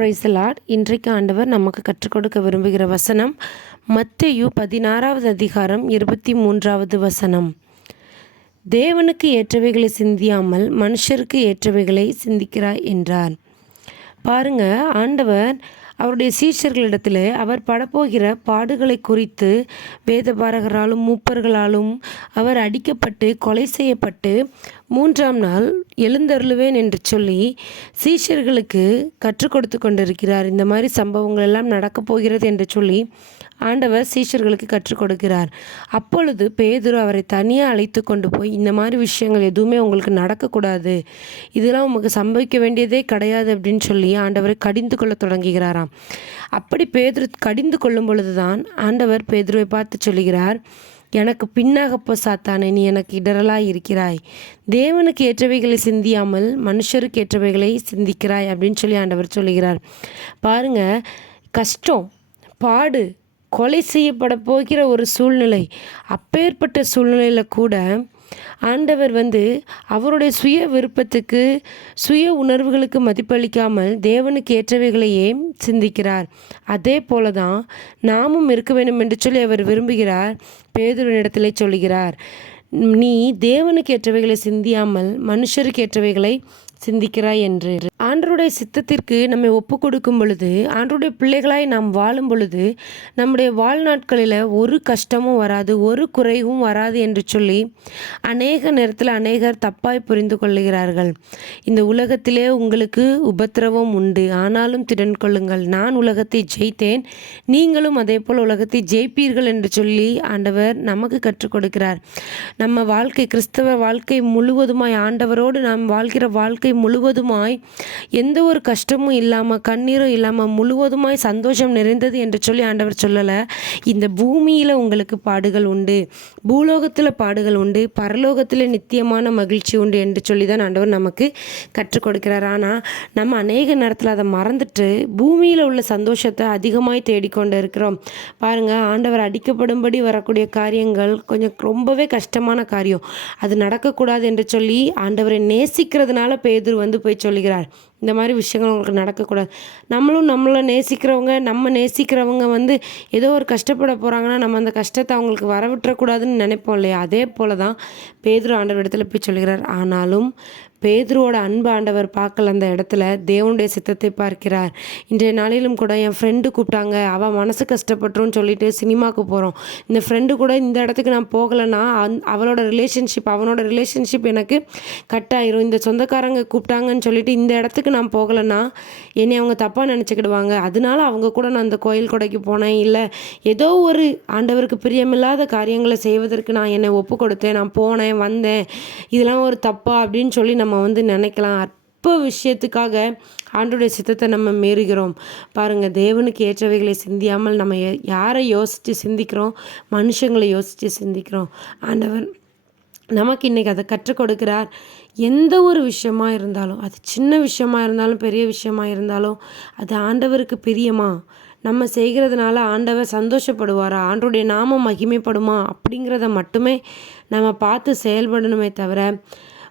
Price இன்றைக்கு ஆண்டவர் நமக்கு கற்றுக் கொடுக்க விரும்புகிற வசனம் மத்தையு பதினாறாவது அதிகாரம் இருபத்தி மூன்றாவது வசனம். தேவனுக்கு ஏற்றவைகளை சிந்தியாமல் மனுஷருக்கு ஏற்றவைகளை சிந்திக்கிறாய் என்றார். பாருங்க ஆண்டவர் அவருடைய சீஷர்களிடத்தில் அவர் படப்போகிற பாடுகளை குறித்து வேதபாரகராலும் மூப்பர்களாலும் அவர் அடிக்கப்பட்டு கொலை செய்யப்பட்டு மூன்றாம் நாள் எழுந்தருளுவேன் என்று சொல்லி சீஷர்களுக்கு கற்றுக் கொடுத்து கொண்டிருக்கிறார். இந்த மாதிரி சம்பவங்கள் எல்லாம் நடக்கப் போகிறது என்று சொல்லி ஆண்டவர் சீஷர்களுக்கு கற்றுக் கொடுக்கிறார். அப்பொழுது பேதுரு அவரை தனியாக அழைத்து கொண்டு போய் இந்த மாதிரி விஷயங்கள் எதுவுமே உங்களுக்கு நடக்கக்கூடாது. இதெல்லாம் உங்களுக்கு சம்பவிக்க வேண்டியதே கிடையாது அப்படின்னு சொல்லி ஆண்டவரை கடிந்து கொள்ள தொடங்குகிறாராம். அப்படி பேதுரு கடிந்து கொள்ளும் பொழுதுதான் ஆண்டவர் பேதுருவை பார்த்து சொல்கிறார் எனக்கு பின்னாகப்போ சாத்தானே நீ எனக்கு இடரலாய் இருக்கிறாய். தேவனுக்கு ஏற்றவைகளை சிந்தியாமல் மனுஷருக்கு ஏற்றவைகளை சிந்திக்கிறாய் அப்படின்னு சொல்லி ஆண்டவர் சொல்லுகிறார். பாருங்க கஷ்டம் பாடு கொலை செய்யப்பட போகிற ஒரு சூழ்நிலை அப்பேற்பட்ட சூழ்நிலையில் கூட ஆண்டவர் வந்து அவருடைய சுய விருப்பத்துக்கு சுய உணர்வுகளுக்கு மதிப்பளிக்காமல் தேவனுக்கு ஏற்றவைகளையே சிந்திக்கிறார். அதே போல தான் நாமும் இருக்க வேண்டும் என்று சொல்லி அவர் விரும்புகிறார். பேதுருவனிடத்திலே சொல்கிறார் நீ தேவனுக்கு ஏற்றவைகளை சிந்தியாமல் மனுஷருக்கு ஏற்றவைகளை சிந்திக்கிறாய் என்று. ஆண்டருடைய சித்தத்திற்கு நம்மை ஒப்பு கொடுக்கும் பொழுது ஆண்டருடைய பிள்ளைகளாய் நாம் வாழும் பொழுது நம்முடைய வாழ்நாட்களில் ஒரு கஷ்டமும் வராது ஒரு குறைவும் வராது என்று சொல்லி அநேக நேரத்தில் அநேகர் தப்பாய் புரிந்து கொள்ளுகிறார்கள். இந்த உலகத்திலே உங்களுக்கு உபத்திரவம் உண்டு. ஆனாலும் திடன் கொள்ளுங்கள். நான் உலகத்தை ஜெயித்தேன். நீங்களும் அதே போல் உலகத்தை ஜெயிப்பீர்கள் என்று சொல்லி ஆண்டவர் நமக்கு கற்றுக் கொடுக்கிறார். நம்ம வாழ்க்கை கிறிஸ்தவ வாழ்க்கை முழுவதுமாய் ஆண்டவரோடு நாம் வாழ்கிற வாழ்க்கை முழுவதுமாய் எந்த ஒரு கஷ்டமும் இல்லாமல் கண்ணீரும் இல்லாமல் முழுவதுமாய் சந்தோஷம் நிறைந்தது என்று சொல்லி ஆண்டவர் சொல்லலை. இந்த பூமியில் உங்களுக்கு பாடுகள் உண்டு. பூலோகத்தில் பாடுகள் உண்டு. பரலோகத்தில் நித்தியமான மகிழ்ச்சி உண்டு என்று சொல்லி தான் ஆண்டவர் நமக்கு கற்றுக் கொடுக்கிறார். ஆனால் நம்ம அநேக நேரத்தில் அதை மறந்துட்டு பூமியில் உள்ள சந்தோஷத்தை அதிகமாய் தேடிக்கொண்டு இருக்கிறோம். பாருங்கள் ஆண்டவர் அடிக்கப்படும்படி வரக்கூடிய காரியங்கள் கொஞ்சம் ரொம்பவே கஷ்டமான காரியம். அது நடக்கக்கூடாது என்று சொல்லி ஆண்டவரை நேசிக்கிறதுனால பேதர் வந்து போய் சொல்லுகிறார். இந்த மாதிரி விஷயங்கள் உங்களுக்கு நடக்கக்கூடாது. நம்மளும் நம்மளை நேசிக்கிறவங்க நம்ம நேசிக்கிறவங்க வந்து ஏதோ ஒரு கஷ்டப்பட போகிறாங்கன்னா நம்ம அந்த கஷ்டத்தை அவங்களுக்கு வரவிட்டுறக்கூடாதுன்னு நினைப்போம் இல்லையா? அதே போல தான் பேதுரு ஆண்டவர் இடத்துல போய் சொல்கிறார் ஆனாலும் பேதுருவோட அன்பு ஆண்டவர் பார்க்கல அந்த இடத்துல. தேவனுடைய சித்தத்தை பார்க்கிறார். இன்றைய நாளிலும் கூட என் ஃப்ரெண்டு கூப்பிட்டாங்க. அவள் மனசு கஷ்டப்பட்டுருன்னு சொல்லிட்டு சினிமாவுக்கு போகிறோம் இந்த ஃப்ரெண்டு கூட இந்த இடத்துக்கு நான் போகலைன்னா அந் அவளோட ரிலேஷன்ஷிப் அவனோட ரிலேஷன்ஷிப் எனக்கு கட் ஆயிரும். இந்த சொந்தக்காரங்க கூப்பிட்டாங்கன்னு சொல்லிட்டு இந்த இடத்துக்கு நான் போகலைன்னா என்னை அவங்க தப்பாக நினச்சிக்கிடுவாங்க. அதனால அவங்க கூட நான் அந்த கோயில் கொடைக்கு போனேன். இல்லை ஏதோ ஒரு ஆண்டவருக்கு பிரியமில்லாத காரியங்களை செய்வதற்கு நான் என்னை ஒப்பு கொடுத்தேன் நான் போனேன் வந்தேன். இதெல்லாம் ஒரு தப்பா அப்படின்னு சொல்லி நம்ம நம்ம வந்து நினைக்கலாம். அற்ப விஷயத்துக்காக ஆண்டுடைய சித்தத்தை நம்ம மீறுகிறோம். பாருங்கள் தேவனுக்கு ஏற்றவைகளை சிந்தியாமல் நம்ம யாரை யோசித்து சிந்திக்கிறோம்? மனுஷங்களை யோசித்து சிந்திக்கிறோம். ஆண்டவர் நமக்கு இன்றைக்கி அதை கற்றுக் கொடுக்கிறார். எந்த ஒரு விஷயமா இருந்தாலும் அது சின்ன விஷயமா இருந்தாலும் பெரிய விஷயமா இருந்தாலும் அது ஆண்டவருக்கு பிரியமா? நம்ம செய்கிறதுனால ஆண்டவர் சந்தோஷப்படுவாரா? ஆண்டோடைய நாமம் மகிமைப்படுமா? அப்படிங்கிறத மட்டுமே நம்ம பார்த்து செயல்படணுமே தவிர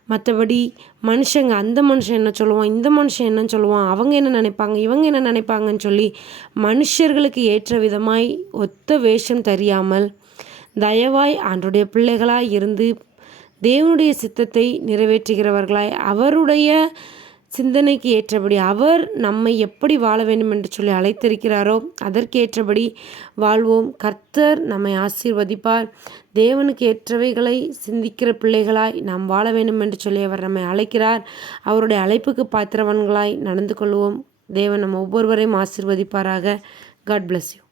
மற்றபடி மனுஷங்க அந்த மனுஷன் என்ன சொல்லுவான் இந்த மனுஷன் என்னன்னு சொல்லுவான் அவங்க என்ன நினைப்பாங்க இவங்க என்ன நினைப்பாங்கன்னு சொல்லி மனுஷர்களுக்கு ஏற்ற விதமாய் ஒத்த வேஷம் தெரியாமல் தயவாய் ஆண்டுடைய பிள்ளைகளாய் இருந்து தேவனுடைய சித்தத்தை நிறைவேற்றுகிறவர்களாய் அவருடைய சிந்தனைக்கு ஏற்றபடி அவர் நம்மை எப்படி வாழ வேண்டும் என்று சொல்லி அழைத்திருக்கிறாரோ அதற்கேற்றபடி வாழ்வோம். கர்த்தர் நம்மை ஆசீர்வதிப்பார். தேவனுக்கு ஏற்றவைகளை சிந்திக்கிற பிள்ளைகளாய் நாம் வாழ வேண்டும் என்று சொல்லி அவர் நம்மை அழைக்கிறார். அவருடைய அழைப்புக்கு பாத்திரவன்களாய் நடந்து கொள்வோம். தேவன் நம்ம ஒவ்வொருவரையும் ஆசீர்வதிப்பாராக. God bless you